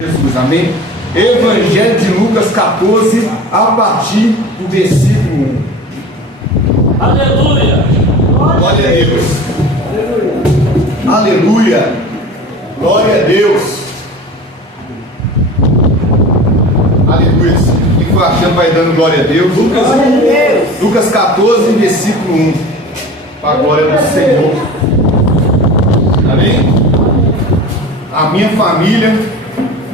Jesus, amém? Evangelho de Lucas 14, a partir do versículo 1. Aleluia! Glória a Deus. Aleluia. Glória a Deus. Aleluia. Quem for achando vai dando glória a Deus. Lucas 14, versículo 1. Para a glória do Senhor. Amém? A minha família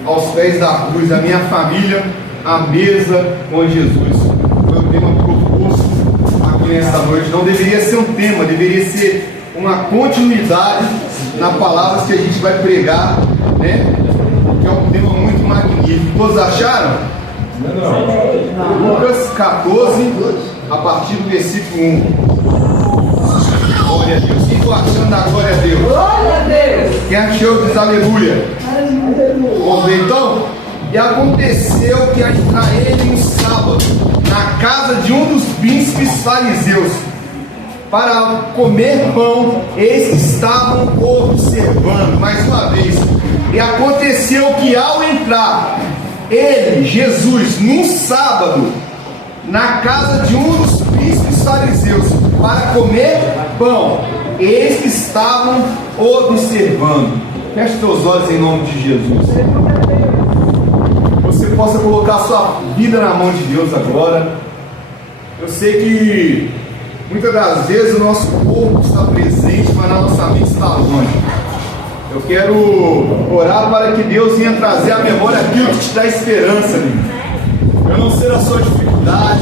aos pés da cruz, a minha família à mesa com Jesus. Foi o tema proposto aqui nessa noite. Não deveria ser um tema, deveria ser uma continuidade na palavra que a gente vai pregar, né? Que é um tema muito magnífico. Todos acharam? Não. Lucas 14, a partir do versículo 1. Glória a Deus. Quem está achando da glória a Deus? Glória a Deus. Quem achou diz aleluia. Vamos ver então? E aconteceu que a ele um sábado na casa de um dos príncipes fariseus para comer pão, eles estavam observando. Mais uma vez, e aconteceu que ao entrar ele, Jesus, num sábado na casa de um dos príncipes fariseus para comer pão, eles estavam observando. Feche seus olhos em nome de Jesus. Você possa colocar sua vida na mão de Deus agora. Eu sei que muitas das vezes o nosso corpo está presente, mas a nossa mente está longe. Eu quero orar para que Deus venha trazer à memória aquilo que te dá esperança, amigo. Eu não sei a sua dificuldade,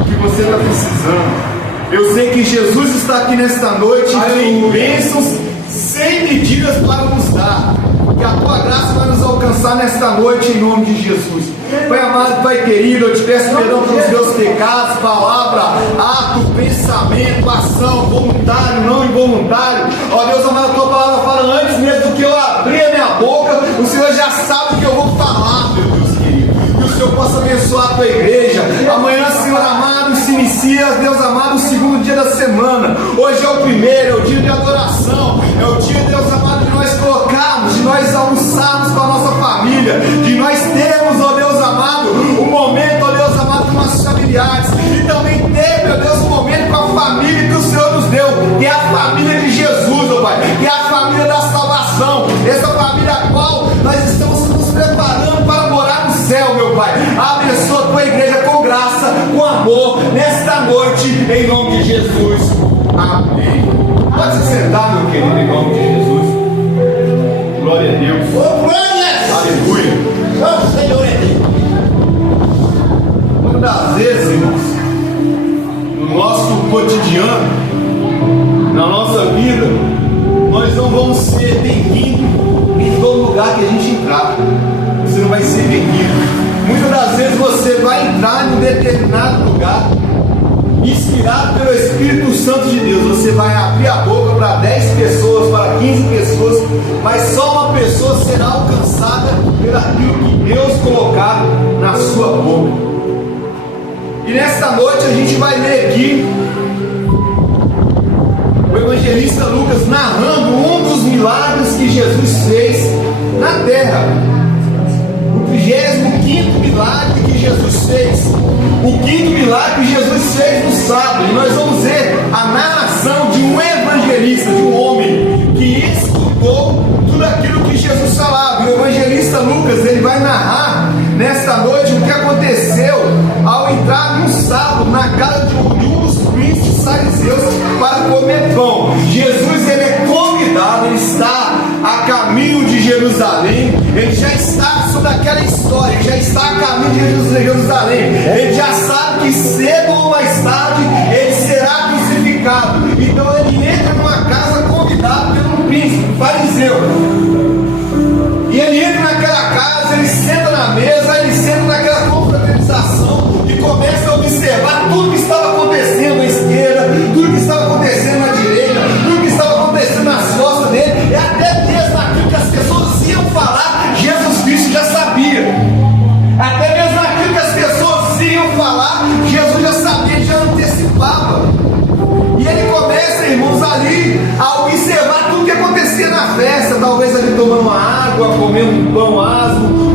o que você está precisando. Eu sei que Jesus está aqui nesta noite e tem bênçãos sem medidas para nos dar. Que a tua graça vai nos alcançar nesta noite em nome de Jesus. Pai amado, Pai querido, eu te peço perdão pelos meus pecados, palavra, ato, pensamento, ação, voluntário, não involuntário. Ó Deus amado, a tua palavra fala antes mesmo do que eu abrir a minha boca, o Senhor já sabe o que eu vou falar, meu Deus querido. Que o Senhor possa abençoar a tua igreja. Amanhã, Senhor amado, se inicia, Deus amado, o segundo dia da semana. Hoje é o primeiro, é o dia de adoração. É o dia, Deus amado, de nós colocarmos, de nós almoçarmos com a nossa família, de nós termos, ó Deus amado, um momento, ó Deus amado, com nossos familiares, e também ter, meu Deus, um momento com a família que o Senhor nos deu, que é a família de Jesus, ó Pai, que é a família da salvação, essa família a qual nós estamos nos preparando para morar no céu, meu Pai. Abençoa a tua igreja com graça, com amor, nesta noite, em nome de Jesus. Amém. Pode se sentar, meu querido, em nome de Jesus. Glória a Deus. Aleluia. O Senhor é Deus. Muitas das vezes, irmãos, no nosso cotidiano, na nossa vida, nós não vamos ser bem-vindos em todo lugar que a gente entrar. Você não vai ser bem-vindo. Muitas das vezes você vai entrar em um determinado lugar, inspirado pelo Espírito Santo de Deus. Você vai abrir a boca para 10 pessoas, para 15 pessoas, mas só uma pessoa será alcançada pelo aquilo que Deus colocar na sua boca. E nesta noite a gente vai ler aqui o evangelista Lucas narrando um dos milagres que Jesus fez na terra. O 35º milagre que Jesus fez. O 5º milagre que Jesus fez no sábado. E nós vamos ver a narração de um evangelista, de um homem que escutou tudo aquilo que Jesus falava. E o evangelista Lucas, ele vai narrar nesta noite o que aconteceu ao entrar num sábado na casa de um dos príncipes fariseus para comer pão. Jesus, ele é convidado, ele está a caminho de Jerusalém, ele já está sobre aquela história, ele já está a caminho de Jerusalém, ele já sabe que cedo ou mais tarde ele será crucificado. Então ele entra numa casa convidado pelo príncipe fariseu, e ele entra naquela casa, ele senta na mesa, ele senta naquela confraternização e começa a observar tudo que estava acontecendo à esquerda, tudo que estava acontecendo à direita, tudo que estava acontecendo nas costas dele, e até mesmo aquilo que as pessoas iam falar, Jesus Cristo já sabia. Até mesmo aquilo que as pessoas iam falar, Jesus já sabia, já antecipava. E ele começa, irmãos, ali a observar tudo que acontecia na festa, talvez ali tomando uma água, comendo um pão asmo,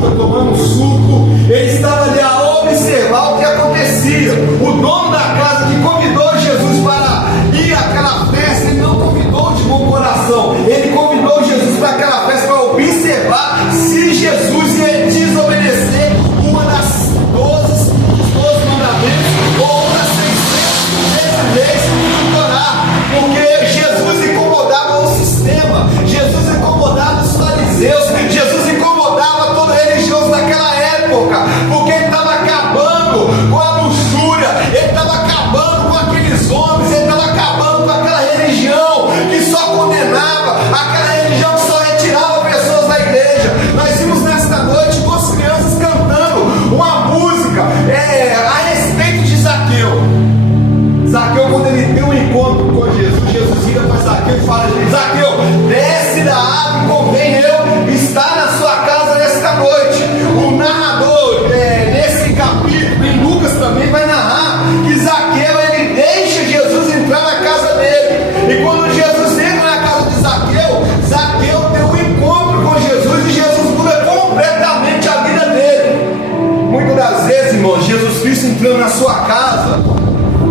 fruta, tomando suco. Ele estava ali a observar o que acontecia. O dono da casa que convidou Jesus para ir àquela festa, ele não convidou de bom coração. Ele convidou Jesus para aquela festa para observar se Jesus ia desobedecer uma das 12 mandamentos ou uma das 613 leis do Torá. Porque Jesus incomodava o sistema, Jesus incomodava os fariseus, Jesus incomodava todo religioso daquela época, porque ele estava acabando com a luxúria, ele estava acabando com aqueles homens, ele estava acabando com aquela religião que só condenava, aquela religião que só retirava pessoas da igreja. Nós vimos nesta noite duas crianças cantando uma música a respeito de Zaqueu. Zaqueu, quando ele tem um encontro com Jesus, Jesus vira para Zaqueu e fala: Zaqueu, desce da árvore, convém eu estar na sua casa nesta noite. O narrador, nesse capítulo, em Lucas também vai narrar que Zaqueu, ele deixa Jesus entrar na casa dele. E quando Jesus entra na casa de Zaqueu, Zaqueu tem um encontro com Jesus e Jesus muda completamente a vida dele. Muitas das vezes, irmãos, Jesus Cristo entrando na sua casa,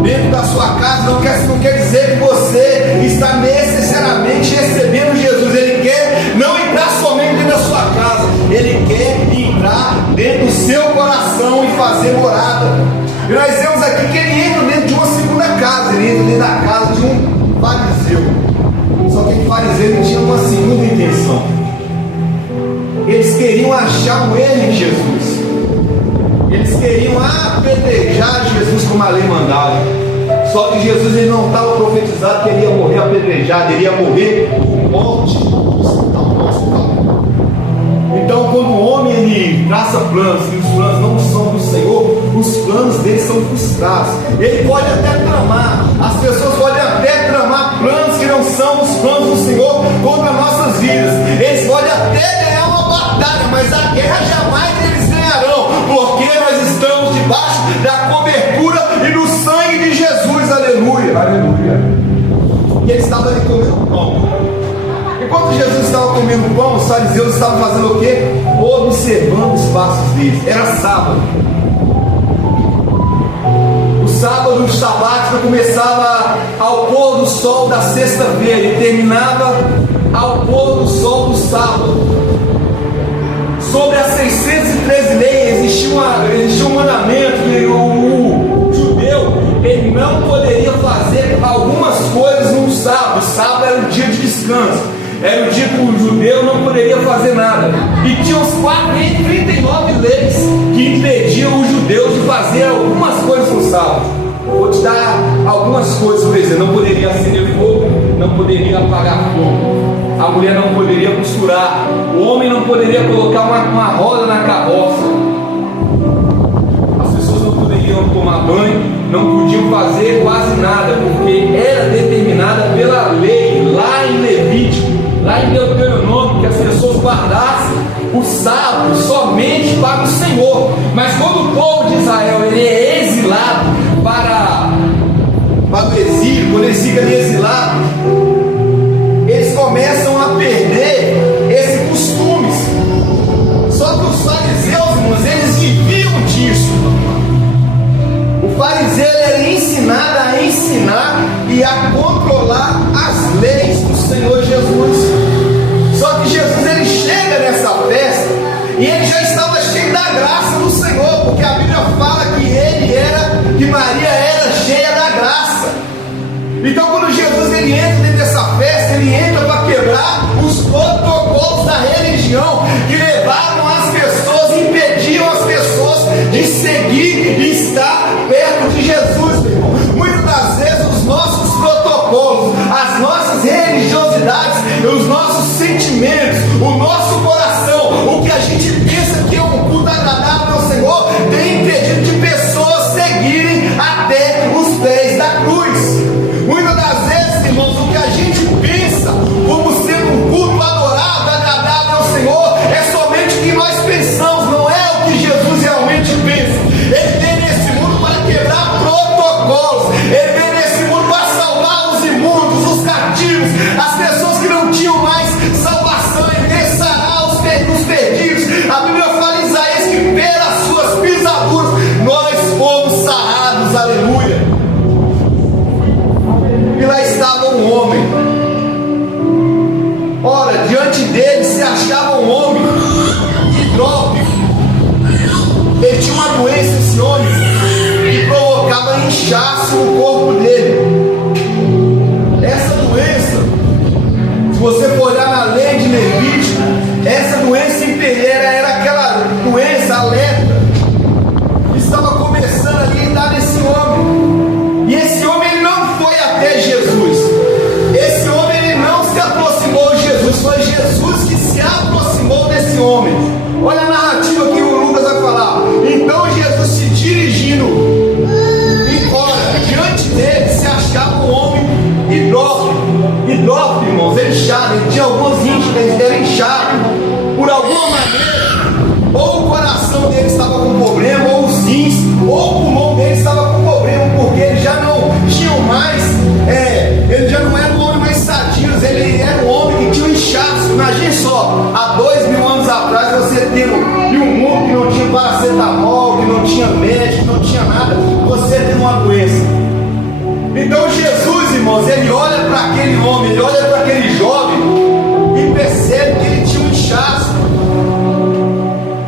dentro da sua casa, não quer dizer que você está necessariamente recebendo Jesus. Ele quer não entrar somente dentro da sua casa, ele quer entrar dentro do seu coração e fazer morada. E nós vemos aqui que ele entra dentro de uma segunda casa, ele entra dentro da casa de um fariseu. Só que o fariseu ele tinha uma segunda intenção. Eles queriam achar um erro em Jesus. Eles queriam apedrejar Jesus como a lei mandava. Só que Jesus ele não estava profetizado que ele ia morrer apedrejado, ele ia morrer por morte hospital. Então, quando o homem ele traça planos e os planos não são do Senhor, os planos dele são frustrados. Ele pode até tramar, as pessoas podem até tramar planos que não são os planos do Senhor contra nossas vidas. Eles podem até ganhar uma batalha, mas a guerra jamais eles ganharão, porque nós estamos debaixo da cobertura e do sangue de Jesus. Aleluia, aleluia. E ele estava ali comendo pão. Enquanto Jesus estava comendo pão, os fariseus estavam fazendo o quê? Observando os passos deles. Era sábado. O sábado, o sabático, começava ao pôr do sol da sexta-feira e terminava ao pôr do sol do sábado. Sobre as 613 leis existia um mandamento que o judeu ele não poderia fazer algumas coisas no sábado. O sábado era o dia de descanso, era o dia que o judeu não poderia fazer nada. E tinha uns 39 leis que impediam os judeus de fazer algumas coisas no sábado. Vou te dar algumas coisas, por exemplo: não poderia acender fogo, não poderia apagar fogo, a mulher não poderia costurar, o homem não poderia colocar uma roda na carroça, as pessoas não poderiam tomar banho, não podiam fazer quase nada, porque era determinada pela lei, lá em Levítico, lá em Deuteronômio, que as pessoas guardassem o sábado somente para o Senhor. Mas quando o povo de Israel ele é exilado para o exílio, quando eles ficam ali exilados, eles começam a perder esses costumes. Só que os fariseus, irmãos, eles viviam disso. O fariseu era ensinado a ensinar e a controlar as leis do Senhor Jesus. Só que Jesus ele chega nessa festa e ele já estava cheio da graça do Senhor, porque a Bíblia fala que Maria era cheia da graça. Então, quando Jesus ele entra dentro dessa festa, ele entra para quebrar os protocolos da religião que levaram as pessoas, impediam as pessoas de seguir e estar perto de Jesus, meu irmão. Muitas das vezes os nossos protocolos, as nossas religiosidades, os nossos sentimentos, o nosso coração, o que a gente pensa que é um culto agradável ao Senhor, tem impedido de pessoas seguirem até os pés da cruz. Muitas das vezes, irmãos, o que a gente pensa como sendo um culto adorável, agradável ao Senhor, é somente o que nós pensamos, não é o que Jesus realmente pensa. Ele veio nesse mundo para quebrar protocolos, ele veio nesse mundo para salvar os imundos, os cativos, as pessoas que não tinham mais salvação. Ele veio uma doença esse homem que provocava inchaço no corpo dele. Essa doença, se você for olhar na lei de Levítico, essa doença imperial era aquela doença, a lepra, que estava começando ali a dar nesse homem. E esse homem ele não foi até Jesus. Esse homem ele não se aproximou de Jesus. Foi Jesus que se aproximou desse homem. Olha a narrativa que o Lucas vai falar. Então Jesus se dirigindo embora, diante dele se achava um homem idólatro, irmãos, inchado. Ele tinha alguns índios, eles eram inchados. Por alguma maneira, ou o coração dele estava com problema, ou os rins, ou o pulmão dele estava com problema, porque ele já não tinha mais, ele já não era um homem mais sadio, ele era um homem que tinha um inchaço. Imagine só, há 2000 anos atrás, você tendo um mundo que não tinha paracetamol, que não tinha médico, que não tinha nada, você tendo uma doença. Então Jesus, irmãos, ele olha para aquele homem, ele olha para aquele jovem e percebe que ele tinha um inchaço.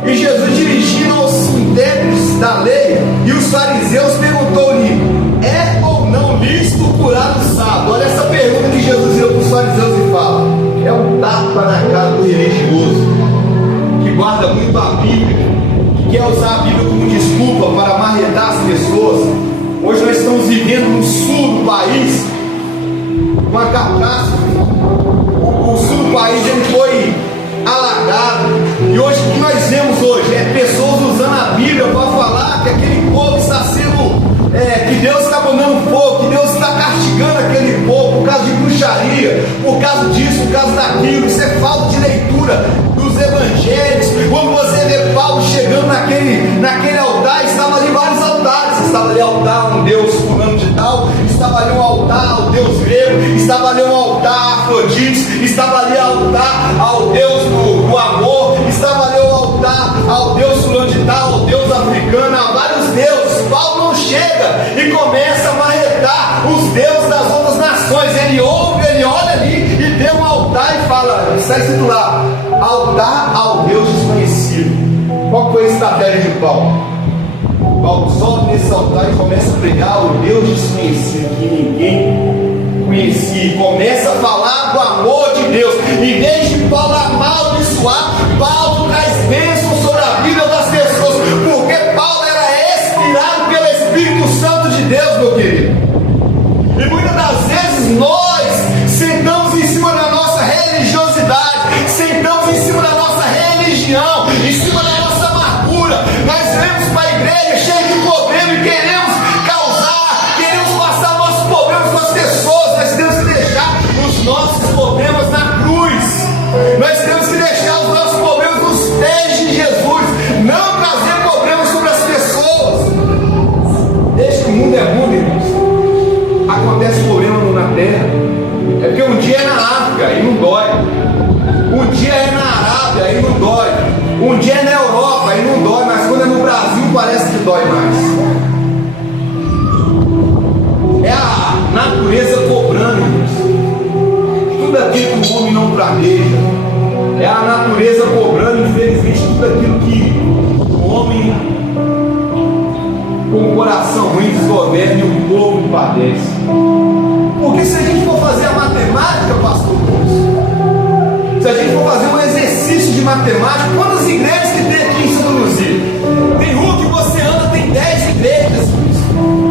E Jesus, dirigindo aos intérpretes da lei e os fariseus, perguntou-lhe: é ou não lícito curar o sábado? Olha essa pergunta que Jesus deu para os fariseus e fala. É um tapa na cara do religioso que guarda muito a Bíblia, que quer usar a Bíblia como desculpa para amarretar as pessoas. Hoje nós estamos vivendo no sul do país uma catástrofe. O sul do país ele foi alagado. E hoje o que nós vemos hoje é pessoas usando a Bíblia para falar que aquele povo está sendo, que Deus está mandando fogo, que Deus está castigando aquele povo por causa de bruxaria, por causa disso, por causa daquilo. Isso é falta de leitura dos evangelhos. Quando você vê Paulo chegando naquele altar, estava ali vários altares. Estava ali altar um Deus fulano de tal, estava ali um altar ao Deus grego, estava ali um altar a Afrodite, estava ali altar ao Deus do amor, estava ali um altar ao Deus fulano de tal, ao Deus africano, a vários deuses. Paulo não chega e começa a marretar os deuses das outras nações. Ele ouve, ele olha ali e tem um altar e fala, está escrito lá, altar ao Deus desconhecido. Qual foi a estratégia de Paulo? Paulo sobe nesse altar e começa a pregar o Deus desconhecido que ninguém conhecia, e começa a falar do amor de Deus. Em vez de Paulo amaldiçoar, Paulo traz bênçãos sobre a vida das pessoas, porque Paulo era inspirado pelo Espírito Santo de Deus, meu querido. E muitas das vezes nós sentamos em cima da nossa religiosidade, sentamos em cima da nossa religião, em cima da nossa amargura. Nós vemos para a igreja cheia de problema e queremos passar nossos problemas com as pessoas. Nós temos que deixar os nossos problemas na cruz. Nós temos que deixar os nossos problemas nos pés de Jesus, não trazer problemas sobre as pessoas. Desde que o mundo é mundo, irmãos, acontece problema na terra. É porque um dia é na África e não dói, um dia é na Arábia e não dói, um dia é na Europa e não dói, mas quando é no Brasil parece que dói mais. É a natureza cobrando, irmãos. Tudo aquilo que o homem não planeja, é a natureza cobrando, infelizmente, tudo aquilo que o homem com o coração ruim desgoverna e o povo padece. Porque se a gente for fazer a matemática, pastor Cruz, se a gente for fazer um exercício de matemática, quantas igrejas que tem aqui em Santa Luzia? Tem rua que você anda, tem 10 igrejas.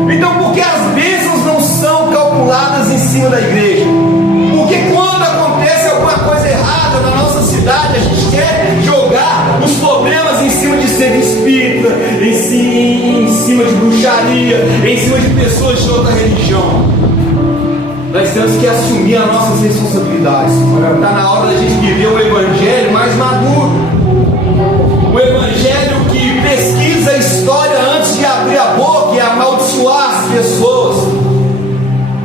Então por que as bênçãos não são calculadas em cima da igreja? Porque quando acontece alguma coisa errada na nossa cidade, a gente quer jogar os problemas em cima de ser espírita, em cima de bruxaria, em cima de pessoas de outra religião. Nós temos que assumir as nossas responsabilidades. Está na hora da gente viver o evangelho mais maduro, o evangelho que pesquisa a história antes de abrir a boca e amaldiçoar as pessoas.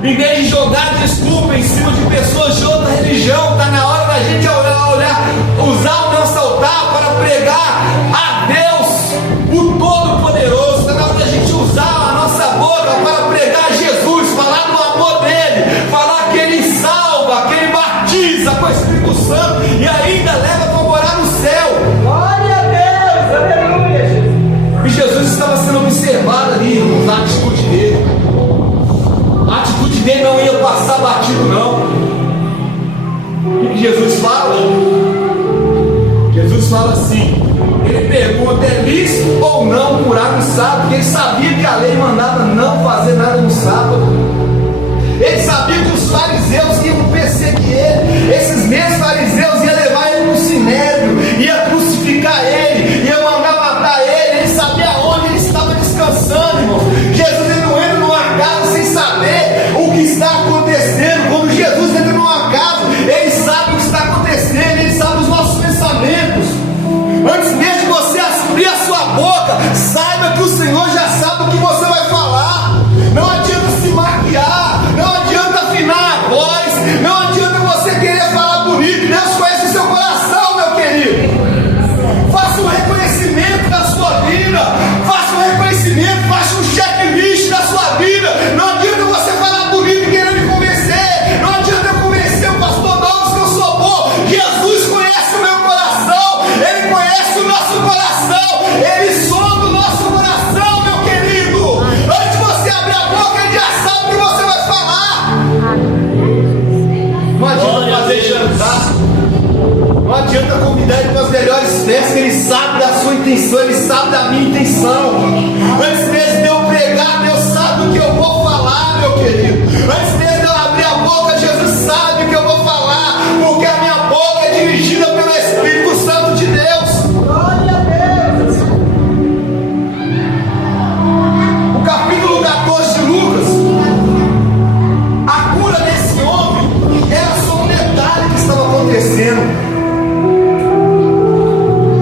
Em vez de jogar desculpa em cima de pessoas de outra religião, está na hora da gente olhar, usar o nosso altar para pregar a Deus, o Todo-Poderoso. Está na hora da gente usar a nossa boca para pregar Jesus, falar do amor dele, falar que ele salva, que ele batiza com o Espírito Santo e ainda leva para morar no céu. fala assim, ele pergunta, é lícito ou não curar no sábado? Porque ele sabia que a lei mandava não fazer nada no sábado. Ele sabia que os fariseus iam perseguir ele. Esses mesmos fariseus iam levar ele para o sinédrio, ia crucificar ele, ia mandar matar ele. Ele sabia onde ele estava descansando, irmão. Jesus ele não entra numa casa sem saber o que está acontecendo. Quando Jesus entra numa casa, ele sabe o que está acontecendo, ele sabe os nossos pensamentos. Antes mesmo de você abrir a sua boca, saiba que o Senhor já sabe o que você vai falar. Não adianta se maquiar, não adianta afinar a voz, não adianta você querer falar bonito. Deus conhece o seu coração, meu querido. Faça um reconhecimento da sua vida, faça um reconhecimento, faça um checklist da sua vida. Não adianta você falar bonito e querer me convencer, não adianta eu convencer o pastor Douglas que eu sou bom. Jesus conhece o meu coração, Ele conhece o nosso coração, Ele sonda o nosso coração, meu querido. Antes de você abrir a boca, Ele já sabe o que você vai falar. Não adianta fazer jantar, não adianta convidar Ele para as melhores festas. Ele sabe da sua intenção, Ele sabe da minha intenção. Antes mesmo de eu pregar, Deus sabe o que eu vou falar, meu querido. Antes mesmo de eu abrir a boca, Jesus sabe o que eu vou falar, porque a minha boca é dirigida pelo Espírito Santo de Deus. Glória a Deus. O capítulo 14 de Lucas, a cura desse homem era só um detalhe que estava acontecendo.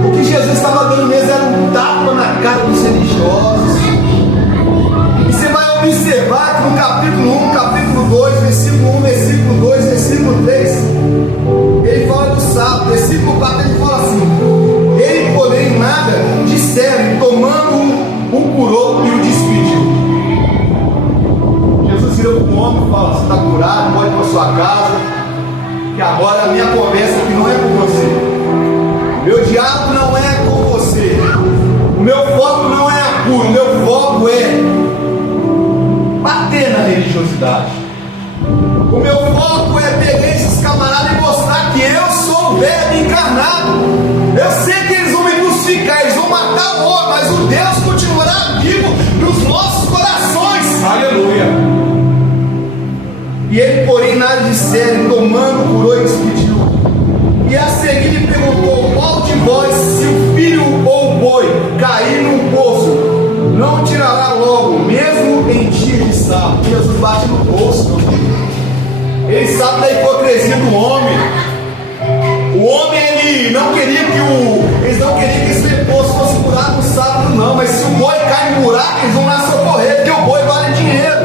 O que Jesus estava dando mesmo era um tapa na cara dos religiosos. E você vai observar que no capítulo 1, capítulo 2, versículo 1, versículo 2, versículo 3, ele fala do sábado. Versículo 4 ele fala assim: ele, porém, nada disseram, tomando o curou e o despediu. Jesus vira para o homem e fala: você está curado, pode ir para sua casa, que agora a minha conversa aqui não é com você. Meu diálogo não é com você. O meu foco não é a cura. O meu foco é bater na religiosidade. O meu foco é pegar esses camaradas e mostrar que eu sou o Verbo encarnado. Eu sei que eles vão me crucificar, eles vão matar o homem, mas o Deus continuará vivo nos nossos corações. Aleluia. E ele, porém, nada disseram, tomando, curou e despediu. E a seguir lhe perguntou: qual de vós, se o filho ou o boi cair num poço, não tirará logo, mesmo em dia de sábado? Jesus bate no poço. Ele sabe da hipocrisia do homem. O homem, ele não queria eles não queriam que esse poço fosse curado no sábado, não. Mas se o boi cai no buraco, eles vão lá socorrer, porque o boi vale dinheiro.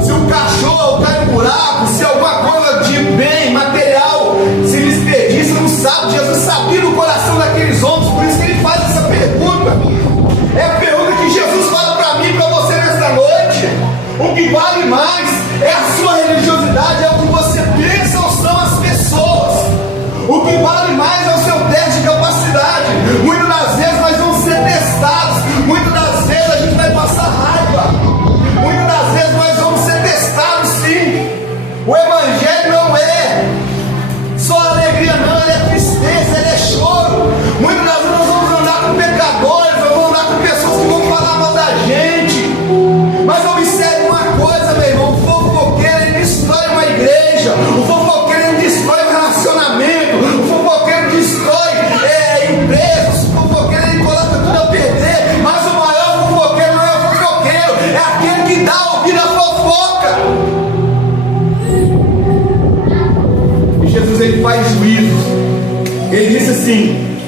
Se o cachorro cai no buraco, se alguma coisa de bem material se lhes perdisse no sábado, Jesus sabia do coração daqueles homens, por isso que ele faz essa pergunta. É a pergunta que Jesus fala para mim e para você nesta noite. O que vale mais é a sua religiosidade, é o que você pensa ou são as pessoas. O que vale mais é o seu teste de capacidade. Muitas das vezes nós vamos ser testados, muitas das vezes a gente vai passar raiva, muitas das vezes nós vamos ser testados, sim. O Evangelho não é só alegria, não, ele é tristeza, ele é choro. Muitas das vezes nós vamos andar com pecadores, nós vamos andar com pessoas que vão falar mal da gente. Mas observe uma coisa, meu irmão: o fofoqueiro ele destrói uma igreja, o fofoqueiro ele destrói um relacionamento, o fofoqueiro destrói empresas, o fofoqueiro ele coloca tudo a perder. Mas o maior fofoqueiro não é o fofoqueiro, é aquele que dá ouvido à fofoca. E Jesus ele faz juízos. Ele disse assim: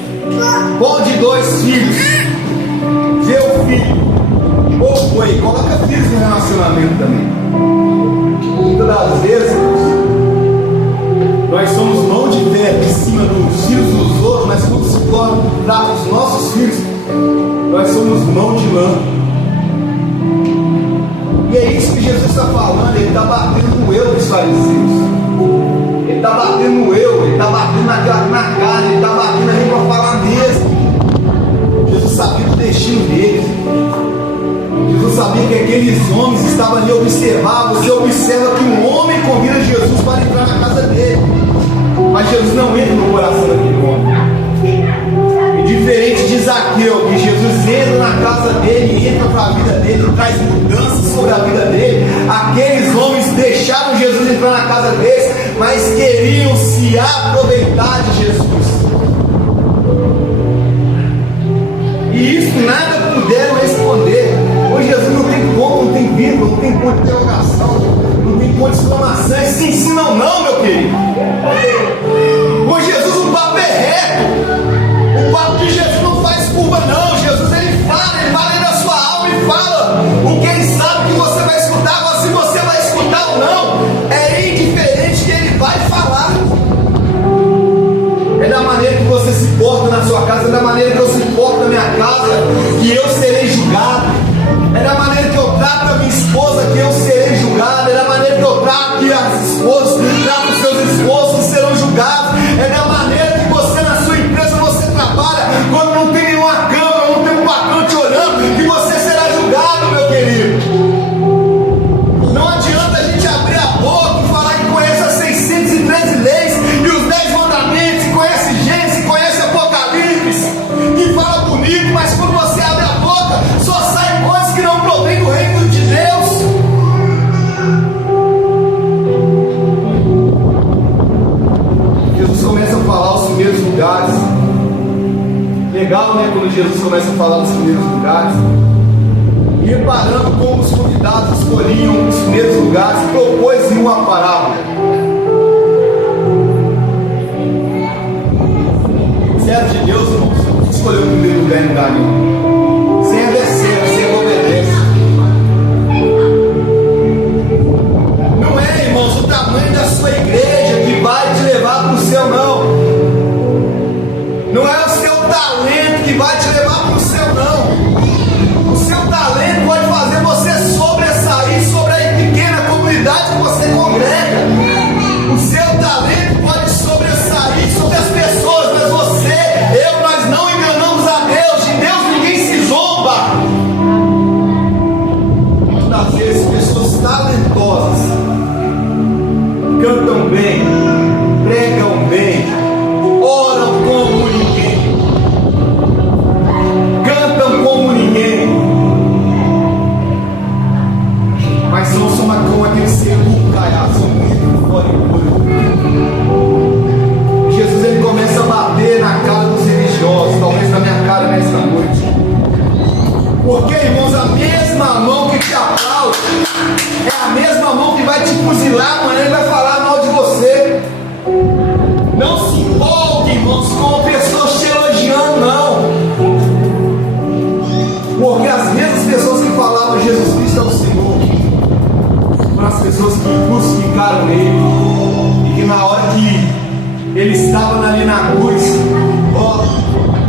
qual de dois filhos vê o filho ou foi? Coloca filhos no relacionamento também. Muitas das vezes nós somos mão de ferro em cima dos filhos dos outros, mas quando se trata dos nossos filhos, nós somos mão de lã. E é isso que Jesus está falando. Ele está batendo no eu dos fariseus. Ele está batendo no eu, ele está batendo na carne, ele está batendo ali para falar mesmo. Jesus sabia do destino deles. Jesus sabia que aqueles homens estavam ali observando. Você observa que um homem convida Jesus para entrar na casa dele, mas Jesus não entra no no coração daquele homem. E diferente de Zaqueu, que Jesus entra na casa dele, entra para a vida dele, traz mudanças sobre a vida dele, aqueles homens deixaram Jesus entrar na casa deles, mas queriam se aproveitar de Jesus. E isso nada puderam responder. Hoje Jesus não tem ponto, não tem vírgula, não tem ponto de interrogação, não tem ponto de exclamação. Eles se ensinam não, meu querido. Com Jesus o papo é reto. O papo de Jesus não faz curva não. Jesus ele fala aí da sua alma e fala o que ele sabe que você vai escutar, mas se você vai escutar ou não, é indiferente que ele vai falar. É da maneira que você se porta na sua casa, é da maneira que eu se porto na minha casa, que eu serei julgado. É da maneira que eu trato a minha esposa, que eu serei julgado. É da maneira que eu trato que as esposas tratam os seus esposos, que serão julgados. É da maneira que você na sua empresa, você trabalha, quando não tem nenhuma câmera, não tem um patrão te olhando, que você será julgado, meu querido. Não adianta a gente abrir a boca e falar que conhece as 613 leis e os 10 mandamentos, e conhece Gênesis, e conhece Apocalipse, que fala bonito, mas quando você abre a boca, só sai coisas que não provém do reino de Deus. Jesus começa a falar os primeiros lugares. Legal, né? Quando Jesus começa a falar dos primeiros lugares. E reparando como os convidados escolhiam os primeiros lugares, propôs em uma parábola. Servo de Deus, irmãos, escolheu o primeiro lugar em lugar nenhum. Sem obedecer, sem obediência. Não é, irmãos, o tamanho da sua igreja que vai te levar para o céu, não. Não é o seu talento que vai te levar para o céu, não. O seu talento pode fazer você sobressair sobre a pequena comunidade que você congrega. O seu talento pode sobressair sobre as pessoas, mas nós não enganamos a Deus. De Deus ninguém se zomba. Muitas vezes pessoas talentosas cantam bem, pregam bem, oram como ninguém, cantam como ninguém, mas não são como aquele segundo caiado, são muito fora e puro. Jesus ele começa a bater na cara dos religiosos, talvez na minha cara nesta noite. Porque, irmãos, a mesma mão que te aplaude é a mesma mão que vai te fuzilar amanhã e vai falar mal de você. Não se empolgue, irmãos, com pessoas te elogiando, não. Porque as mesmas pessoas que falavam Jesus Cristo é o Senhor foram as pessoas que crucificaram Ele, e que na hora que Ele estava ali na cruz,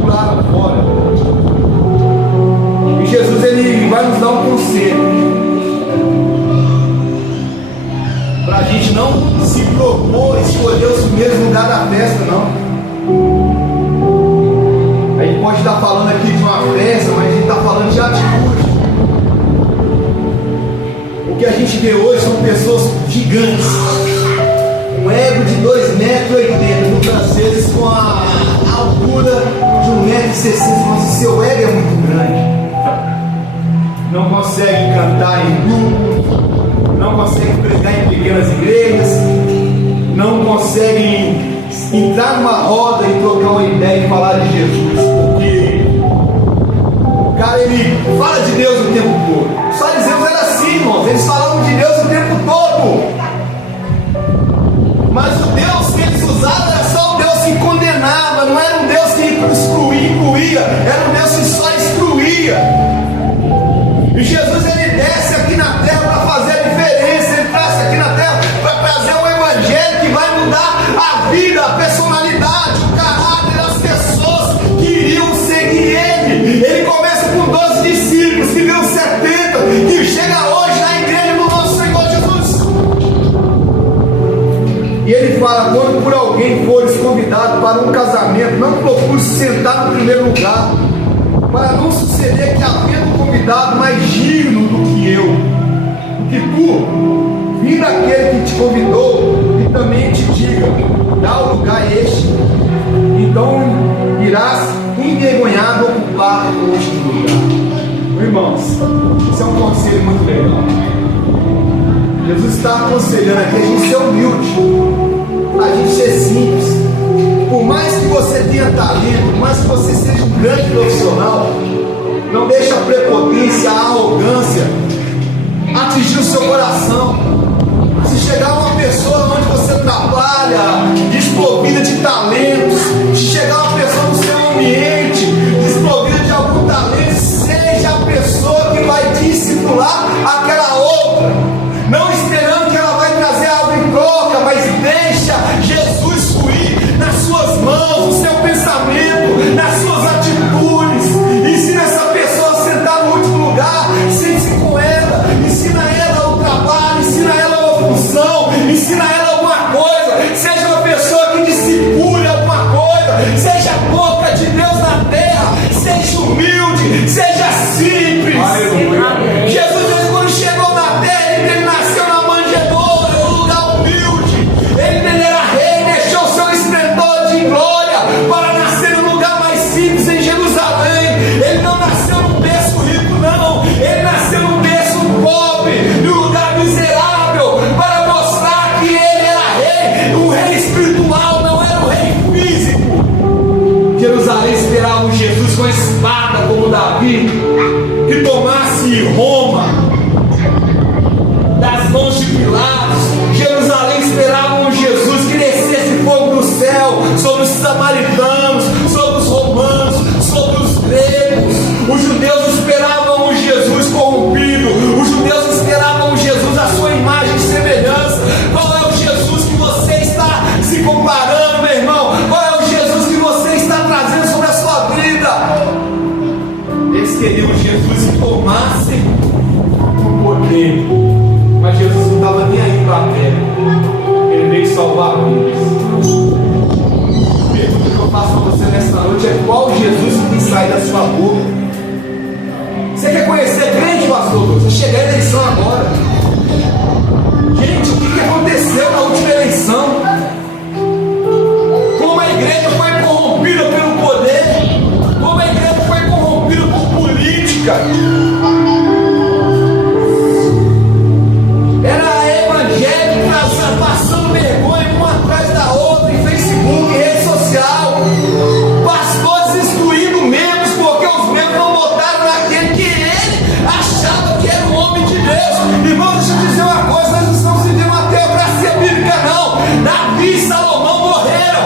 pularam fora. E Jesus ele vai nos dar um conselho para a gente não se propor escolher os primeiros lugares da festa, não. A gente pode estar falando aqui de uma festa, mas a gente está falando de atitude. O que a gente vê hoje são pessoas gigantes, um ego de 2,80 m, muitas vezes com a altura de 1,60 m, mas o seu ego é muito grande. Não consegue cantar em grupo, não consegue pregar em pequenas igrejas, não consegue entrar numa roda e trocar uma ideia e falar de Jesus, porque o cara ele fala de Deus o tempo todo. Os fariseus eram assim, irmãos, eles falavam de Deus o tempo todo. Mas o Deus que eles usavam era só um Deus que condenava, não era um Deus que incluía, era um Deus que só excluía. E Jesus ele desce aqui na terra para fazer a diferença, ele desce aqui na terra para trazer um evangelho que vai mudar a vida, a personalidade, o caráter das pessoas que iriam seguir ele. Ele começa com 12 discípulos, que viram 70, que chega hoje na igreja do nosso Senhor Jesus. E ele fala: quando por alguém fores convidado para um casamento, não procure se sentar no primeiro lugar, para não suceder que havendo um convidado mais digno do que eu, do que tu, vindo aquele que te convidou, e também te diga: dá o lugar a este, envergonhado ocupar o último lugar. Irmãos, isso é um conselho muito legal. Jesus está aconselhando aqui a gente ser humilde, a gente ser simples. Por mais que você tenha talento, por mais que você seja um grande profissional, não deixe a prepotência, a arrogância atingir o seu coração. Se chegar uma pessoa onde você trabalha, desprovida de talentos, se chegar uma pessoa no seu ambiente, desprovida de algum talento, seja a pessoa que vai discipular aquela outra, não esperando que ela vai trazer algo em troca, mas deixa Jesus fluir nas suas mãos, no seu pensamento, nas suas atitudes. Ensina essa pessoa a sentar no último lugar, sente-se com ela, ensina ela o trabalho, ensina ela uma função, ensina ela alguma coisa, seja uma pessoa que discipule alguma coisa, seja a boca de Deus na terra, seja humilde, seja simples. Aleluia. Jesus, quando chegou na terra, ele nasceu na manjedoura, num lugar humilde. Ele era rei, deixou seu esplendor de glória para nascer num lugar mais simples em Jerusalém. Ele não nasceu num berço rico, não. Ele nasceu num berço pobre, num lugar miserável, para mostrar que ele era rei, um rei espiritual, não era um rei físico. Jerusalém esperava um Jesus com a espada como Davi, que tomasse Roma das mãos de Pilatos. Jerusalém esperava um Jesus que descesse fogo do céu sobre os samaritanos, sobre os romanos, sobre os gregos. Os judeus esperavam um Jesus corrompido, os judeus esperavam um Jesus à sua imagem e semelhança. Qual é o Jesus que você está se comparando, meu irmão? Qual é o Jesus que você está trazendo sobre a sua vida? Eles queriam um Jesus que tomasse o poder, mas Jesus não estava nem aí para a terra. Ele veio salvar vidas. A pergunta que eu faço para você nesta noite é: qual Jesus que sai da sua boca? Você quer conhecer crente, pastor? Você chega à eleição agora. Gente, o que aconteceu na última eleição? Como a igreja foi corrompida pelo poder, como a igreja foi corrompida por política. Era evangélica passando vergonha uma atrás da outra em Facebook, rede social, pastores excluindo membros porque os membros não votaram naquele que ele achava que era o homem de Deus. Irmão, deixa eu dizer uma coisa: nós não estamos vivendo uma teocracia bíblica, não. Davi e Salomão morreram.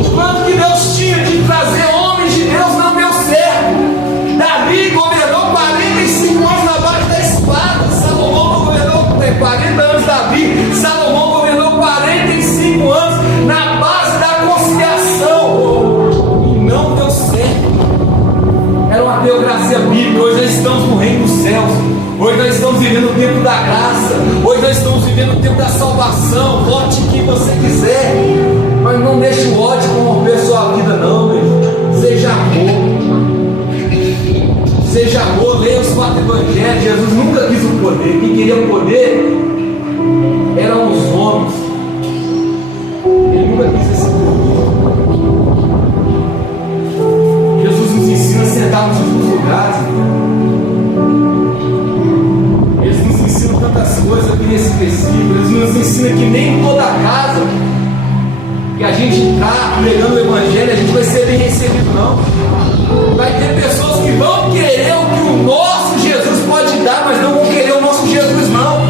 O plano que Deus tinha de trazer homens de Deus não deu certo. Davi governou 45 anos na base da espada. Salomão governou 40 anos. Davi, Salomão governou 45 anos na base da conciliação. E não deu certo. Era uma teocracia bíblica. Hoje nós estamos no reino dos céus. Hoje nós estamos vivendo o tempo da graça. Hoje nós estamos vivendo o tempo da salvação. Vote quem você quiser, mas não deixe o ódio corromper sua vida, não, meu. Seja amor. Seja amor, leia os 4 evangelhos. Jesus nunca quis o poder. Quem queria o poder eram os homens. Ele nunca quis esse poder. Jesus nos ensina a sentar nos últimos lugares. Eles nos ensinam tantas coisas aqui nesse versículo. Eles nos ensinam que nem em toda casa que a gente está pregando o evangelho a gente vai ser bem recebido, não. Vai ter pessoas que vão querer o que o nosso Jesus pode dar, mas não vão querer o nosso Jesus, não.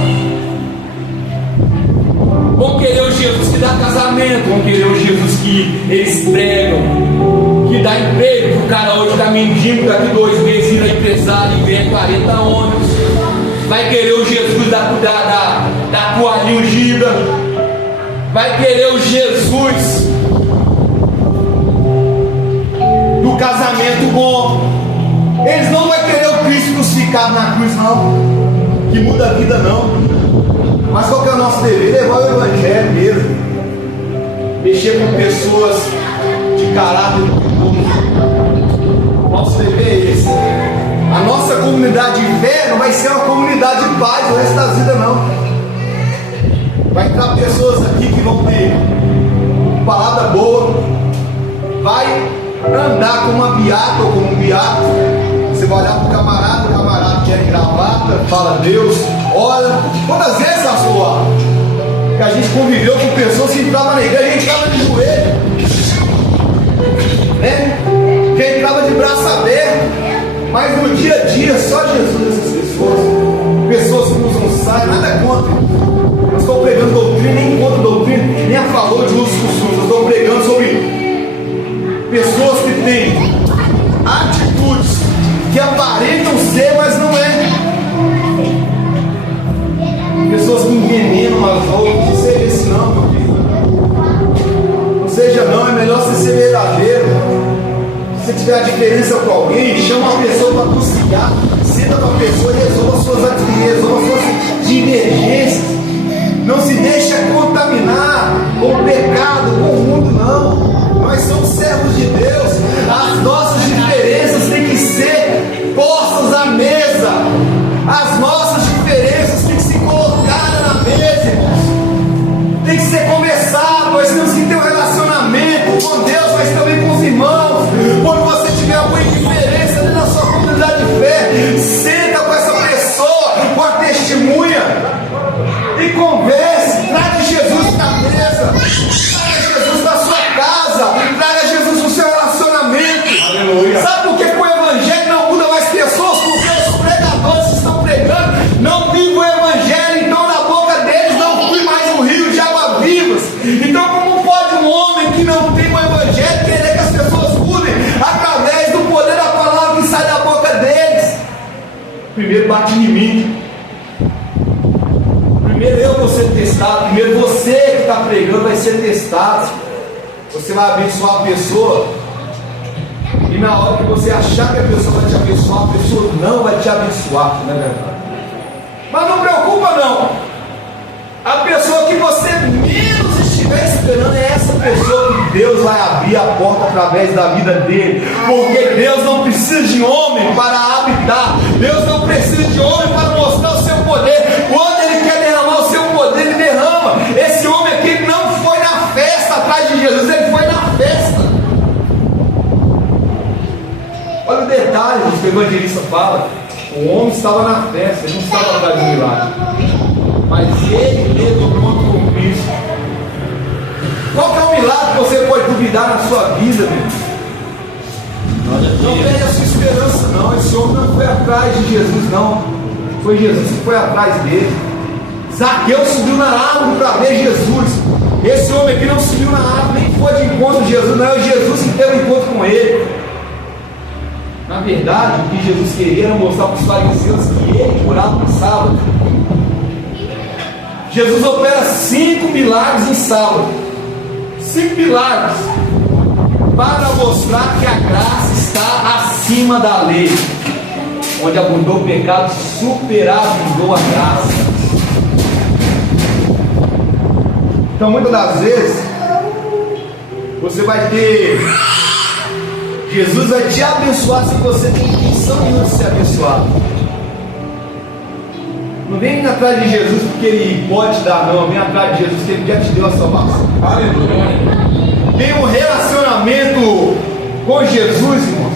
Vão querer o Jesus que dá casamento, vão querer o Jesus que eles pregam, que dá emprego, que o cara hoje está mendigo, daqui 2 meses vira empresário e ganha 40 ônibus. Vai querer o Jesus da toalha ungida. Vai querer o Jesus do casamento bom. Eles não vão querer o Cristo crucificado na cruz, não, que muda a vida, não. Mas qual que é o nosso dever? Levar o evangelho mesmo, mexer com pessoas de caráter duvidoso. Nosso dever é esse. A nossa comunidade de fé não vai ser uma comunidade de paz o resto da vida, não. Vai entrar pessoas aqui que vão ter palavra boa, vai andar como uma beata ou como um beato. Você vai olhar para o camarada que é gravata, fala Deus, olha. Quantas vezes, pastor, que a gente conviveu com pessoas que entravam na igreja, a gente estava de joelho, né? Que entrava de braço aberto, mas no dia a dia, só Jesus, essas pessoas que usam saia, nada contra. Eu estou pregando doutrina, nem contra doutrina, nem a favor de usos costumes. Eu estou pregando sobre pessoas que têm atitudes que aparentam ser, mas não é. Pessoas que envenenam as outras. Não seja esse não, meu filho. Não seja não, é melhor você ser verdadeiro. Se você tiver a diferença com alguém, chama a pessoa para conciliar. Senta com a pessoa e resolva suas divergências. Não se deixe contaminar com o pecado, com o mundo, não. Nós somos servos de Deus. As nossas diferenças têm que ser postas à mesa. As nossas diferenças têm que ser colocadas na mesa, irmãos. Tem que ser conversado. Nós temos que ter um relacionamento com Deus, mas também com os irmãos. Quando você tiver alguma diferença dentro da sua comunidade de fé, senta com essa pessoa, com a testemunha, e converse. Traga Jesus na mesa, traga Jesus na sua casa, traga Jesus no seu relacionamento. Aleluia. Sabe por que o evangelho não muda mais pessoas? Porque os pregadores que estão pregando não vivem o evangelho, então na boca deles não flui mais um rio de água vivas. Então como pode um homem que não tem o evangelho querer que as pessoas mudem através do poder da palavra que sai da boca deles? Primeiro bate em mim. Primeiro eu vou ser testado. Primeiro você que está pregando vai ser testado. Você vai abençoar a pessoa, e na hora que você achar que a pessoa vai te abençoar, a pessoa não vai te abençoar, não é verdade? Mas não preocupa não. A pessoa que você menos estiver esperando é essa pessoa que Deus vai abrir a porta através da vida dele. Porque Deus não precisa de homem para habitar. Deus não precisa de homem para mostrar o seu poder. Quando ele quer derramar o seu poder, ele derrama. Esse homem aqui não foi na festa atrás de Jesus, ele foi na festa. Olha o detalhe que o evangelista fala. O homem estava na festa, ele não estava atrás do milagre, mas ele teve um encontro com Cristo. Qual que é o milagre que você pode duvidar na sua vida, meu? Não tenha a sua esperança não. Esse homem não foi atrás de Jesus não, foi Jesus que foi atrás dele. Zaqueu subiu na árvore para ver Jesus. Esse homem aqui não subiu na árvore, nem foi de encontro de Jesus, não, é Jesus que teve um encontro com ele. Na verdade, o que Jesus queria era mostrar para os fariseus que ele curava no sábado. Jesus opera 5 milagres em sábado. 5 milagres para mostrar que a graça está acima da lei. Onde abundou o pecado, superabundou a graça. Então muitas das vezes você vai ter, Jesus vai te abençoar se você tem intenção nenhuma de ser abençoado. Não vem atrás de Jesus porque ele pode te dar, não. Vem atrás de Jesus porque ele já te deu a salvação. Aleluia. Tem um relacionamento com Jesus, irmãos.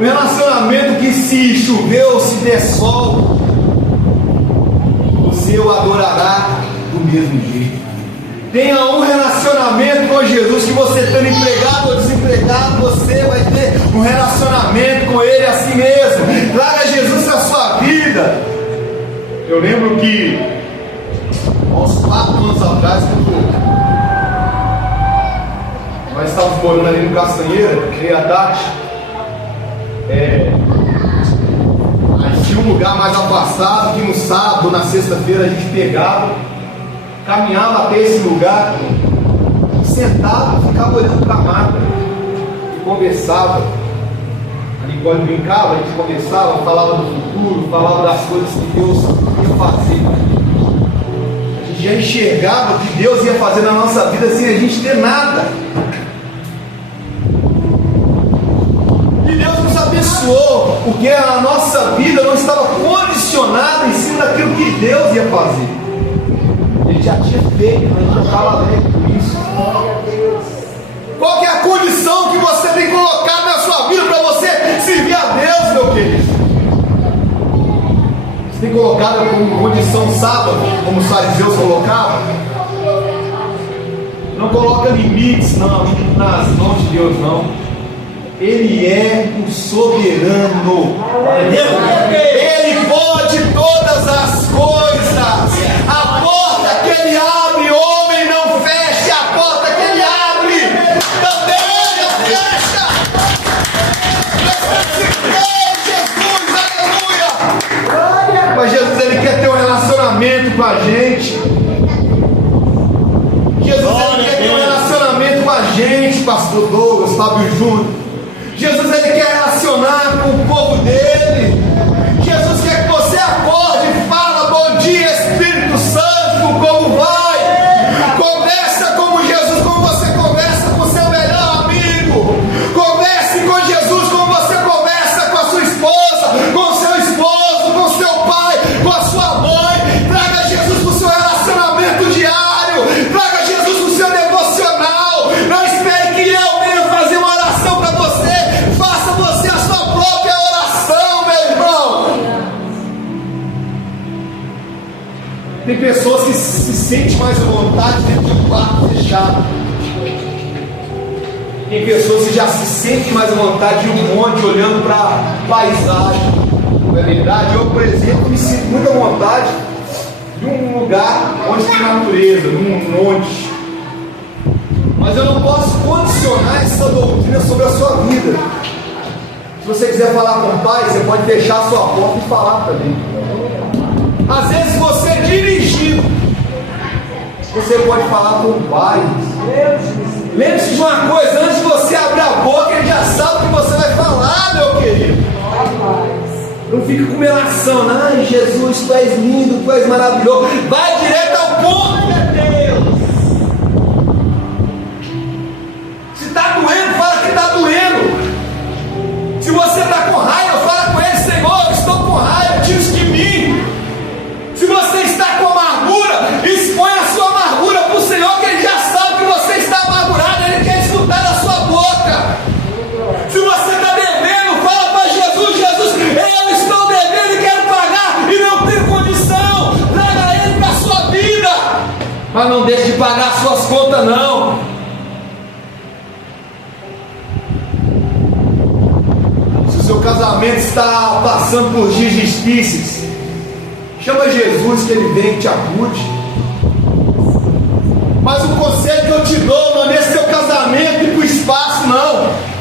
Um relacionamento que se chover ou se der sol, você o adorará do mesmo jeito. Tenha um relacionamento com Jesus, que você estando empregado ou desempregado, você vai ter um relacionamento com Ele assim mesmo. Traga Jesus na sua vida. Eu lembro que há uns 4 anos atrás, quando nós estávamos morando ali no Castanheira, eu e a Tati, tinha um lugar mais afastado, que no sábado, na sexta-feira a gente pegava, caminhava até esse lugar, sentava, ficava olhando para a mata e conversava. Ali quando brincava, a gente conversava, falava do futuro, falava das coisas que Deus ia fazer. A gente já enxergava o que Deus ia fazer na nossa vida sem a gente ter nada. E Deus nos abençoou, porque a nossa vida não estava condicionada em cima daquilo que Deus ia fazer. Ele já tinha feito, a gente já estava alegre por isso. Qual que é a condição que você tem colocado na sua vida? sábado, como os fariseus colocavam. Não coloca limites nas mãos de Deus, não. Ele é o soberano. Ele pode todas as coisas. A porta que ele abre, homem não fecha. A porta que ele abre, também não fecha. Jesus, aleluia. Mas Jesus, ele quer ter um relacionamento com a gente. Jesus, ele quer ter um relacionamento com a gente, pastor Douglas, Fábio Júnior. Jesus, ele quer relacionar com o povo dele. Jesus quer que você acorde e fala: bom dia, Espírito Santo, como vai? Conversa como Jesus, como você conversa com seu melhor amigo. Converse com Jesus como você conversa com a sua esposa, com o seu esposo, com o seu pai, com a sua mãe. Traga Jesus para o seu relacionamento diário. Traga Jesus para o seu devocional. Não espere que eu venha fazer uma oração para você. Faça você a sua própria oração, meu irmão. Tem pessoas que se sentem mais à vontade dentro de um quarto fechado. Tem pessoas que já se sentem mais à vontade de um monte, olhando para a paisagem. Não é verdade? Eu, por exemplo, me sinto muito à vontade de um lugar onde tem natureza, num monte. Mas eu não posso condicionar essa doutrina sobre a sua vida. Se você quiser falar com o pai, você pode fechar a sua porta e falar também. Às vezes você dirigindo, você pode falar com o pai. Lembre-se de uma coisa: antes de você abrir a boca, ele já sabe o que você vai falar, meu querido. Não fica com melação. Ai, Jesus, tu és lindo, tu és maravilhoso. Vai direto ao ponto, meu Deus. Se está doendo, fala que está doendo. Se você está com raiva, fala com ele: Senhor, eu estou com raiva, tira isso de mim. Se você está com amargura, expõe a sua amargura para o Senhor, que ele já sabe que você está amargurado. Ele quer escutar da sua boca. Se você está devendo, fala para Jesus: Jesus, eu estou devendo e quero pagar e não tenho condição. Traga ele para a sua vida. Mas não deixe de pagar as suas contas, não. Se o seu casamento está passando por dias difíceis, chama Jesus que ele vem e te acude. Mas o conselho que eu te dou: não deixe seu casamento ir para o espaço, não.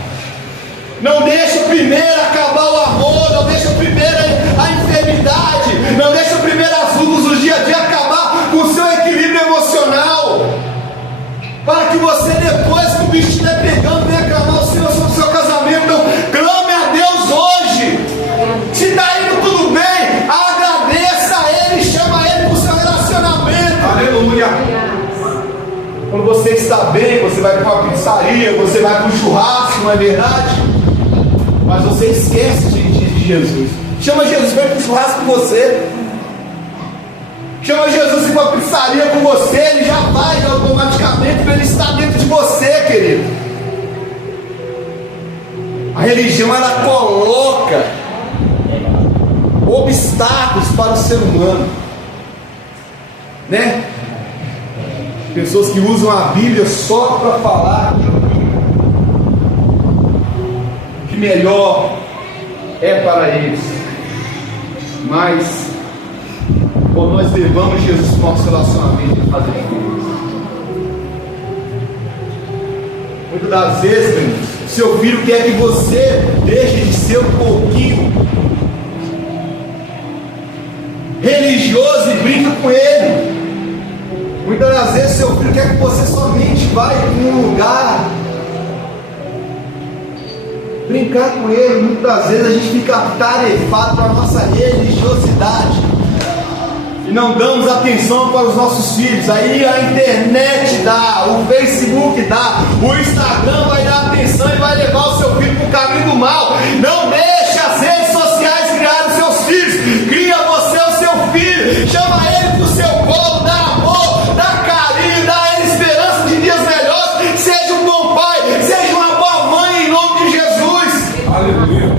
Não deixe primeiro acabar o amor, não deixe primeiro a enfermidade, não deixe primeiro as lutas do dia a dia acabar com o seu equilíbrio emocional, para que você, depois que o bicho estiver pegando, venha clamar o Senhor sobre o seu casamento. Então, clame a Deus hoje. Se está indo tudo bem, agradeça a Ele, chama Ele para o seu relacionamento. Aleluia. Quando você está bem, você vai para uma pizzaria, você vai para um churrasco, não é verdade? Mas você esquece de Jesus. Chama Jesus para ir para o churrasco com você. Chama Jesus para a pizzaria com você. Ele já vai automaticamente, porque ele está dentro de você, querido. A religião, ela coloca obstáculos para o ser humano, né? Pessoas que usam a Bíblia só para falar o que melhor é para eles. Mas quando nós levamos Jesus para o nosso relacionamento, ele faz a diferença. Muitas das vezes, seu filho quer que você deixe de ser um pouquinho religioso e brinca com ele. Muitas das vezes seu filho quer que você somente vá para um lugar brincar com ele. Muitas das vezes a gente fica tarefado para a nossa religiosidade e não damos atenção para os nossos filhos. Aí a internet dá, o Facebook dá, o Instagram vai dar atenção e vai levar o seu filho para o caminho do mal. Não deixe as redes sociais criar os seus filhos. Cria você o seu filho, chama ele para o seu colo, dá amor, dá carinho, dá a ele esperança de dias melhores. Seja um bom pai, seja uma boa mãe, em nome de Jesus. Aleluia.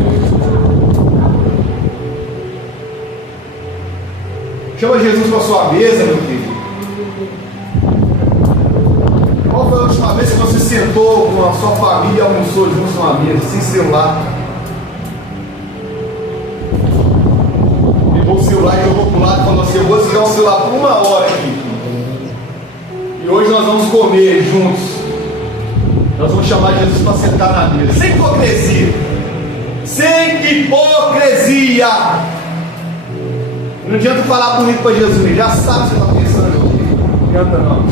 Chama Jesus para a sua mesa, meu querido. Qual foi a última vez que você sentou com a sua família e almoçou juntos numa mesa, sem celular? Pegou o celular e jogou para o lado e falou assim: eu vou desligar o celular por 1 hora aqui. E hoje nós vamos comer juntos. Nós vamos chamar Jesus para sentar na mesa. Sem hipocrisia. Sem hipocrisia. Não adianta falar bonito para Jesus. Ele já sabe o que você está pensando. Não adianta não.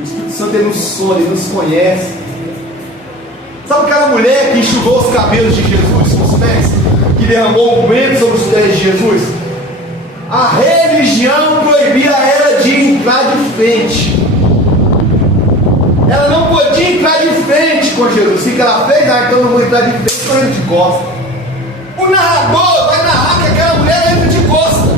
O Espírito Santo ele nos sonha, ele nos conhece. Sabe aquela mulher que enxugou os cabelos de Jesus com os pés? Que derramou o vento sobre os pés de Jesus? A religião proibia ela de entrar de frente. Ela não podia entrar de frente com Jesus. O que ela fez? Então eu não vou entrar de frente, estou indo de costas. O narrador vai narrar que aquela mulher entra de costas.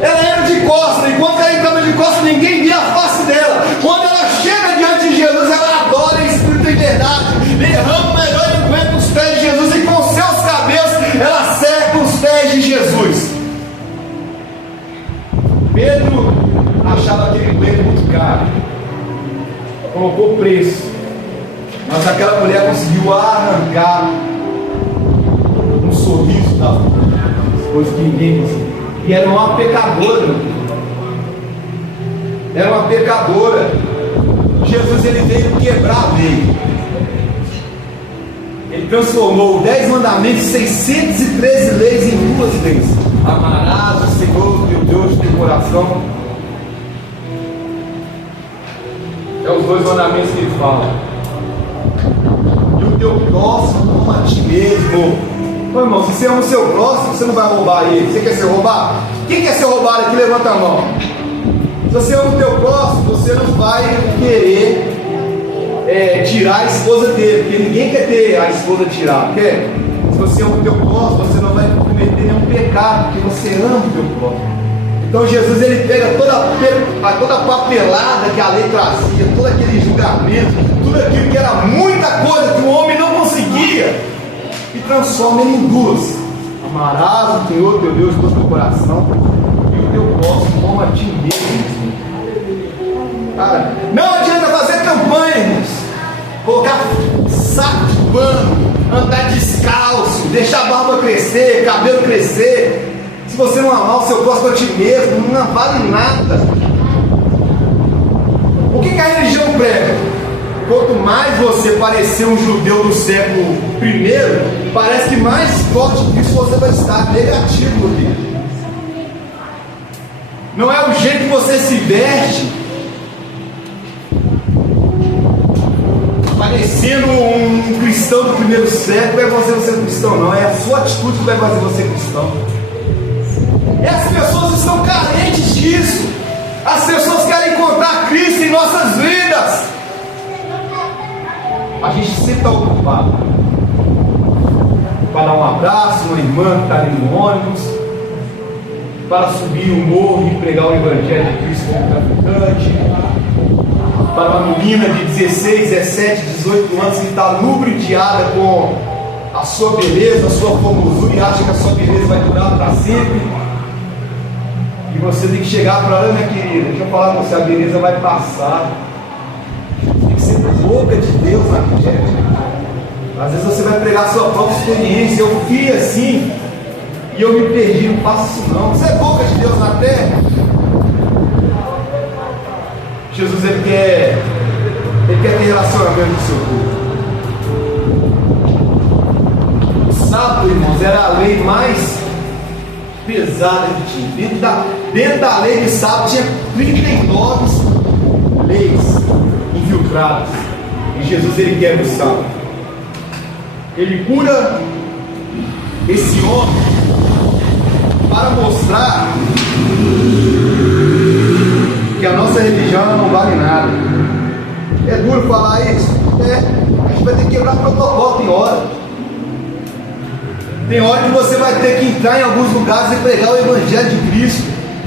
Ela entra de costas. Enquanto ela entrava de costas, ninguém via a face dela. Quando ela chega diante de Jesus, ela adora em espírito e verdade. Derrama o melhor enquanto nos pés de Jesus. E com seus cabelos, ela cerca os pés de Jesus. Pedro achava aquele leito muito caro, colocou preço, mas aquela mulher conseguiu arrancar um sorriso da coisa que ninguém conseguiu. E era uma pecadora, era uma pecadora. Jesus ele veio quebrar a lei. Ele transformou 10 mandamentos, 613 leis em 2 leis. Amarás o Senhor teu Deus de teu coração. É os 2 mandamentos que ele fala. E o teu próximo como a ti mesmo. Ô irmão, se você ama o seu próximo, você não vai roubar ele. Você quer ser roubado? Quem quer ser roubado aqui? Levanta a mão. Se você ama o teu próximo, você não vai querer tirar a esposa dele, porque ninguém quer ter a esposa tirar, quer? Se você ama o teu próximo, você não vai cometer nenhum pecado, porque você ama o teu próximo. Então Jesus ele pega toda a papelada que a lei trazia, todo aquele julgamento, tudo aquilo que era muita coisa que o homem não conseguia, e transforma ele em 2. Amarás o Senhor teu Deus de todo o teu coração e o teu próximo como a ti mesmo. Cara, não adianta fazer campanha, irmãos, colocar saco de pano, andar descalço, deixar a barba crescer, cabelo crescer. Se você não amar o seu próximo a ti mesmo, não vale nada. O que a religião prega? Quanto mais você parecer um judeu do século I, parece que mais forte que isso você vai estar. Negativo, meu Deus. Não é o jeito que você se veste, parecendo um cristão do primeiro século, que vai fazer você um cristão, não. É a sua atitude que vai fazer você cristão. E as pessoas estão carentes disso. As pessoas querem encontrar Cristo em nossas vidas. A gente sempre está ocupado para dar um abraço, uma irmã que está ali no ônibus, para subir o morro e pregar o Evangelho de Cristo como traficante, para uma menina de 16, 17, 18 anos que está lubrifiada com a sua beleza, a sua formosura e acha que a sua beleza vai durar para sempre. E você tem que chegar para ela, minha querida, deixa eu falar com você, a beleza vai passar. Tem que ser boca de Deus na terra. Às vezes você vai pregar a sua própria experiência. Eu fui assim e eu me perdi, não faço isso não. Você é boca de Deus na terra. Jesus ele quer ter relacionamento com o seu povo. O sábado, irmãos, era a lei mais pesada que tinha. Dentro da lei de sábado tinha 39 leis infiltradas. E Jesus ele quebra o sábado. Ele cura esse homem para mostrar que a nossa religião não vale nada. É duro falar isso? A gente vai ter que quebrar protocolo, tem hora. Tem hora que você vai ter que entrar em alguns lugares e pregar o Evangelho de Cristo.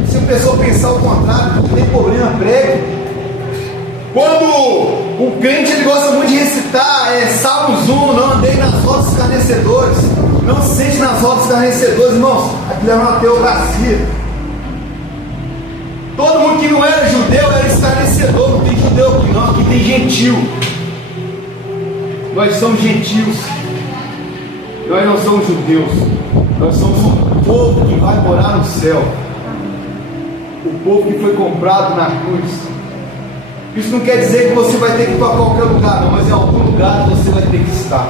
Se a pessoa pensar o contrário, não tem problema, pregue. Quando o crente ele gosta muito de recitar Salmos 1, não andei nas rodas dos escarnecedores, não se sente nas rodas dos escarnecedores, irmãos, aquilo é uma teocracia. Todo mundo que não era judeu era esclarecedor. Não tem judeu aqui não, aqui tem gentil. Nós somos gentios. Nós não somos judeus. Nós somos um povo que vai morar no céu. O povo que foi comprado na cruz. Isso não quer dizer que você vai ter que ir para qualquer lugar, não, mas em algum lugar você vai ter que estar.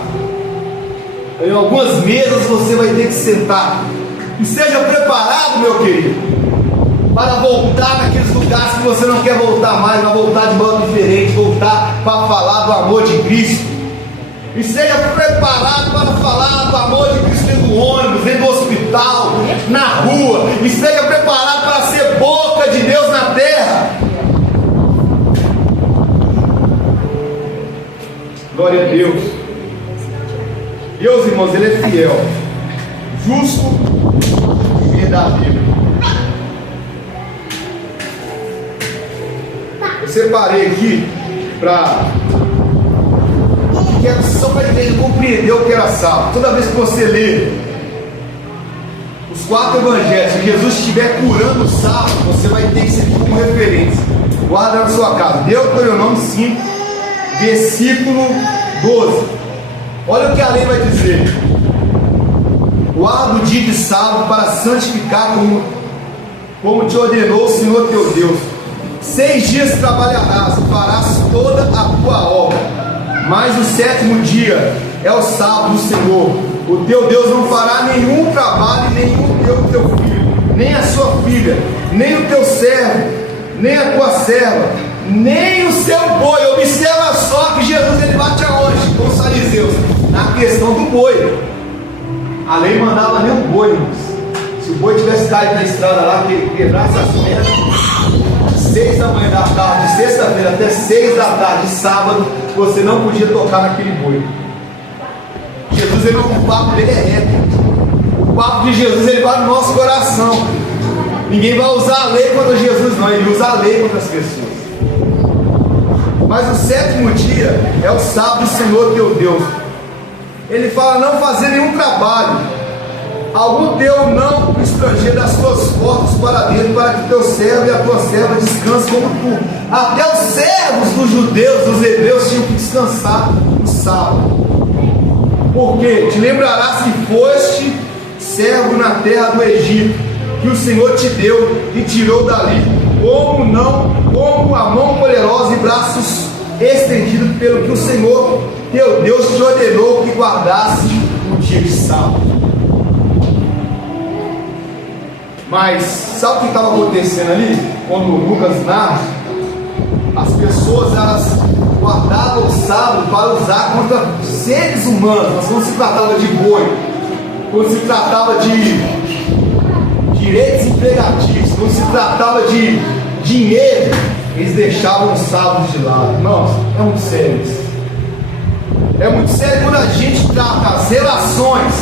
Em algumas mesas você vai ter que sentar. E seja preparado, meu querido, para voltar naqueles lugares que você não quer voltar mais, para voltar de modo diferente, voltar para falar do amor de Cristo. E seja preparado para falar do amor de Cristo dentro do ônibus, dentro do hospital, na rua. E seja preparado para ser boca de Deus na terra. Glória a Deus. Deus, irmãos, Ele é fiel, justo e verdadeiro. Eu separei aqui só para a igreja compreender o que era sábado. Toda vez que você lê os 4 evangelhos, se Jesus estiver curando o sábado, você vai ter isso aqui como referência. Guarda na sua casa. Deuteronômio 5, versículo 12. Olha o que a lei vai dizer: guarda o dia de sábado para santificar como te ordenou o Senhor teu Deus. 6 dias trabalharás e farás toda a tua obra, mas o 7º dia é o sábado do Senhor. O teu Deus não fará nenhum trabalho, nenhum teu filho, nem a sua filha, nem o teu servo, nem a tua serva, nem o seu boi. Observa só que Jesus ele bate aonde? Com os fariseus, na questão do boi. A lei mandava nem o boi, irmãos. Se o boi tivesse caído na estrada lá, quebrasse as pernas, 6 da manhã da tarde, sexta-feira até 6 da tarde, sábado, você não podia tocar naquele boi. Jesus, o papo dele é reto. O papo de Jesus ele vai no nosso coração. Ninguém vai usar a lei contra Jesus, não. Ele usa a lei contra as pessoas. Mas o 7º dia é o sábado do Senhor teu Deus. Ele fala não fazer nenhum trabalho, algum teu não estrangeiro das tuas portas para dentro, para que teu servo e a tua serva descansem como tu. Até os servos dos judeus, dos hebreus, tinham que descansar no sábado. Porque te lembrarás que foste servo na terra do Egito, que o Senhor te deu e tirou dali, como a mão poderosa e braços estendidos, pelo que o Senhor teu Deus te ordenou que guardasse o dia de sábado. Mas sabe o que estava acontecendo ali? Quando Lucas narra, as pessoas elas guardavam o sábado para usar contra seres humanos. Mas quando se tratava de boi, quando se tratava de direitos empregatícios, quando se tratava de dinheiro, eles deixavam o sábado de lado. Irmãos, é muito sério isso. É muito sério quando a gente trata as relações,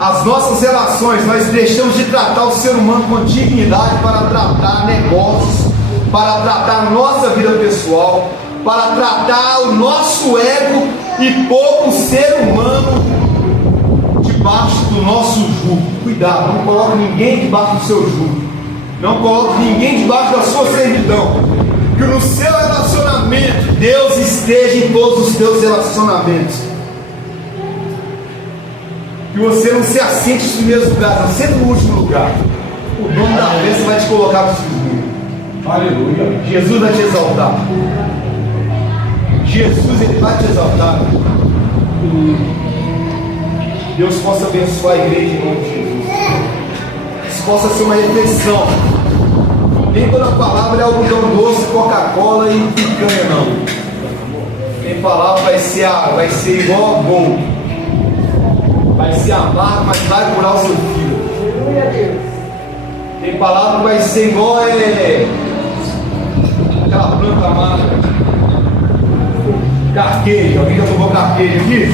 as nossas relações, nós deixamos de tratar o ser humano com dignidade para tratar negócios, para tratar a nossa vida pessoal, para tratar o nosso ego e pôr o ser humano debaixo do nosso jugo. Cuidado, não coloque ninguém debaixo do seu jugo, não coloque ninguém debaixo da sua servidão. Que no seu relacionamento Deus esteja em todos os teus relacionamentos. Que você não se assente nos primeiros lugares, não sente no último lugar. O dono da bênção vai te colocar no segundo. Aleluia. Jesus vai te exaltar. Jesus ele vai te exaltar. Deus possa abençoar a igreja em nome de Jesus. Isso possa ser uma reflexão. Nem toda palavra é algodão doce, Coca-Cola e picanha, não. Tem palavra vai ser igual a bom. Vai ser amargo, mas vai curar o seu filho. Tem palavra que vai ser igual aquela planta amarga. Carqueja. Alguém já tomou carqueja aqui?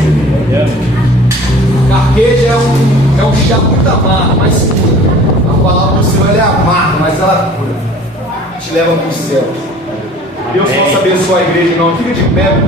Carqueja é um chá muito amargo, mas cura. A palavra do Senhor é amarga, mas ela cura. Te leva para o céu. Deus possa abençoar a igreja, não. Fica de pé.